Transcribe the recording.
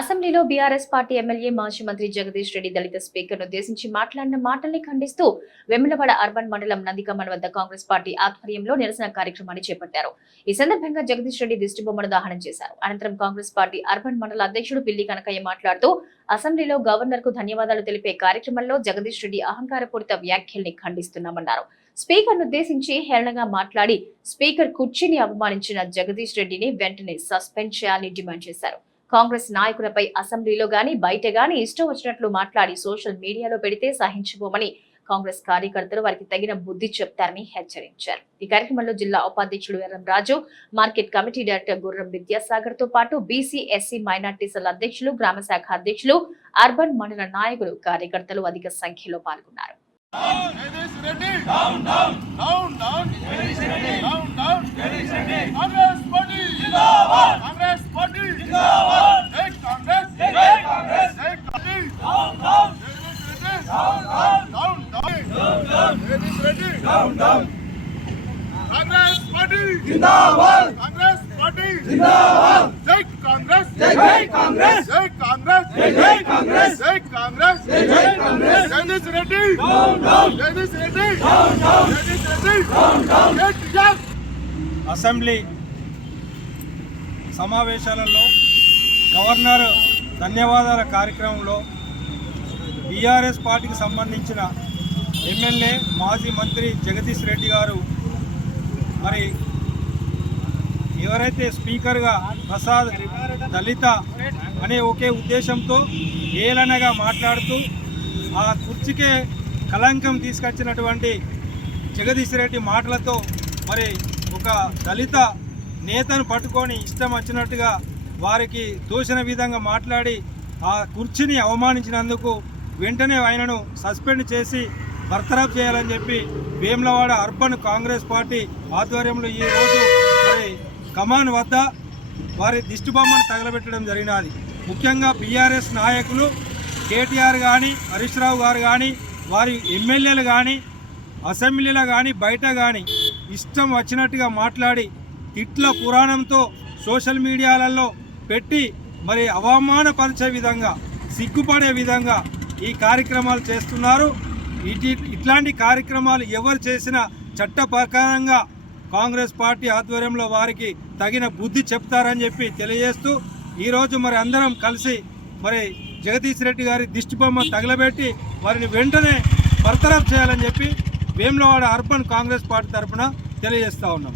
అసెంబ్లీలో BRS party MLA మాజీ మంత్రి జగదీష్ రెడ్డి దళిత స్పీకర్ ఉద్దేశించి మాట్లాడిన మాటల్ని ఖండిస్తూ వెములవాడ అర్బన్ మండలం నందికమ్మల వద్ద కాంగ్రెస్ పార్టీ ఆధ్వర్యంలో నిరసన కార్యక్రమాన్ని చేపట్టారు. ఈ సందర్భంగా జగదీష్ రెడ్డి దిష్టిబొమ్మను దహనం చేశారు. అనంతరం కాంగ్రెస్ పార్టీ అర్బన్ మండల అధ్యక్షుడు పిల్లి కనకయ్య మాట్లాడుతూ అసెంబ్లీలో గవర్నర్కు ధన్యవాదాలు తెలిపే కార్యక్రమంలో జగదీష్ రెడ్డి అహంకారపూరిత వ్యాఖ్యల్ని ఖండిస్తున్నామన్నారు. స్పీకర్ ఉద్దేశించి హేళనగా మాట్లాడి స్పీకర్ కుర్చీని అవమానించిన జగదీష్ రెడ్డిని వెంటనే సస్పెండ్ చేయాలని డిమాండ్ చేశారు. కాంగ్రెస్ నాయకులపై అసెంబ్లీలో గాని బయట గాని ఇష్టం వచ్చినట్లు మాట్లాడి సోషల్ మీడియాలో పెడితే సహించుకోమని కాంగ్రెస్ కార్యకర్తలు వారికి తగిన బుద్ధి చెప్తారని హెచ్చరించారు ఈ కార్యక్రమంలో జిల్లా ఉపాధ్యక్షుడు Erram Raju market committee director Gurram విద్యాసాగర్తో పాటు బీసీ ఎస్సీ మైనార్టీసల అధ్యక్షులు గ్రామ శాఖ అధ్యక్షులు అర్బన్ మండల నాయకులు కార్యకర్తలు అధిక సంఖ్యలో పాల్గొన్నారు down down down down Jagadish Reddy down down Jagadish Reddy Congress party జిందాబాద్ కాంగ్రెస్ పార్టీ జిందాబాద్ జై కాంగ్రెస్ జై కాంగ్రెస్ జై Congress down down Jagadish Reddy down down down down Jagadish Reddy down down Congress party! జిందాబాద్! కాంగ్రెస్ పార్టీ! జిందాబాద్! జై కాంగ్రెస్! జై కాంగ్రెస్! జై కాంగ్రెస్! జై కాంగ్రెస్! జై కాంగ్రెస్! జై Congress! Jagadish Reddy! Down down Jagadish Reddy! Down down Jagadish Reddy! Down down KTR assembly సమావేశాలలో governor ధన్యవాదాల కార్యక్రమంలో బీఆర్ఎస్ పార్టీకి సంబంధించిన ఎమ్మెల్యే మాజీ మంత్రి జగదీష్ రెడ్డి గారు. మరి ఎవరైతే స్పీకర్గా ప్రసాద్ దళిత అనే ఒకే ఉద్దేశంతో ఏలనగా మాట్లాడుతూ ఆ కుర్చీకే కలంకం తీసుకొచ్చినటువంటి జగదీష్ రెడ్డి మాటలతో మరి ఒక దళిత నేతను పట్టుకొని ఇష్టం వచ్చినట్టుగా వారికి దూషణ విధంగా మాట్లాడి ఆ కుర్చీని అవమానించినందుకు వెంటనే ఆయనను సస్పెండ్ చేసి బర్తరఫ్ చేయాలని చెప్పి వేములవాడ అర్బన్ కాంగ్రెస్ పార్టీ ఆధ్వర్యంలో ఈ రోజు మరి కమాన్ వద్ద వారి దిష్టిబొమ్మను తగలబెట్టడం జరిగినది. ముఖ్యంగా బీఆర్ఎస్ నాయకులు కేటీఆర్ కానీ హరీష్ రావు గారు కానీ వారి ఎమ్మెల్యేలు కానీ అసెంబ్లీలో కానీ బయట కానీ ఇష్టం వచ్చినట్టుగా మాట్లాడి తిట్ల పురాణంతో సోషల్ మీడియాలలో పెట్టి మరి అవమానపరిచే విధంగా సిగ్గుపడే విధంగా ఈ కార్యక్రమాలు చేస్తున్నారు. ఇటు ఇట్లాంటి కార్యక్రమాలు ఎవరు చేసినా చట్ట ప్రకారంగా కాంగ్రెస్ పార్టీ ఆధ్వర్యంలో వారికి తగిన బుద్ధి చెప్తారని చెప్పి తెలియజేస్తూ ఈరోజు మరి అందరం కలిసి మరి జగదీష్ రెడ్డి గారి దిష్టిబొమ్మ తగలబెట్టి వారిని వెంటనే బర్తరఫ్ చేయాలని చెప్పి వేములవాడ అర్బన్ కాంగ్రెస్ పార్టీ తరఫున తెలియజేస్తా ఉన్నాం.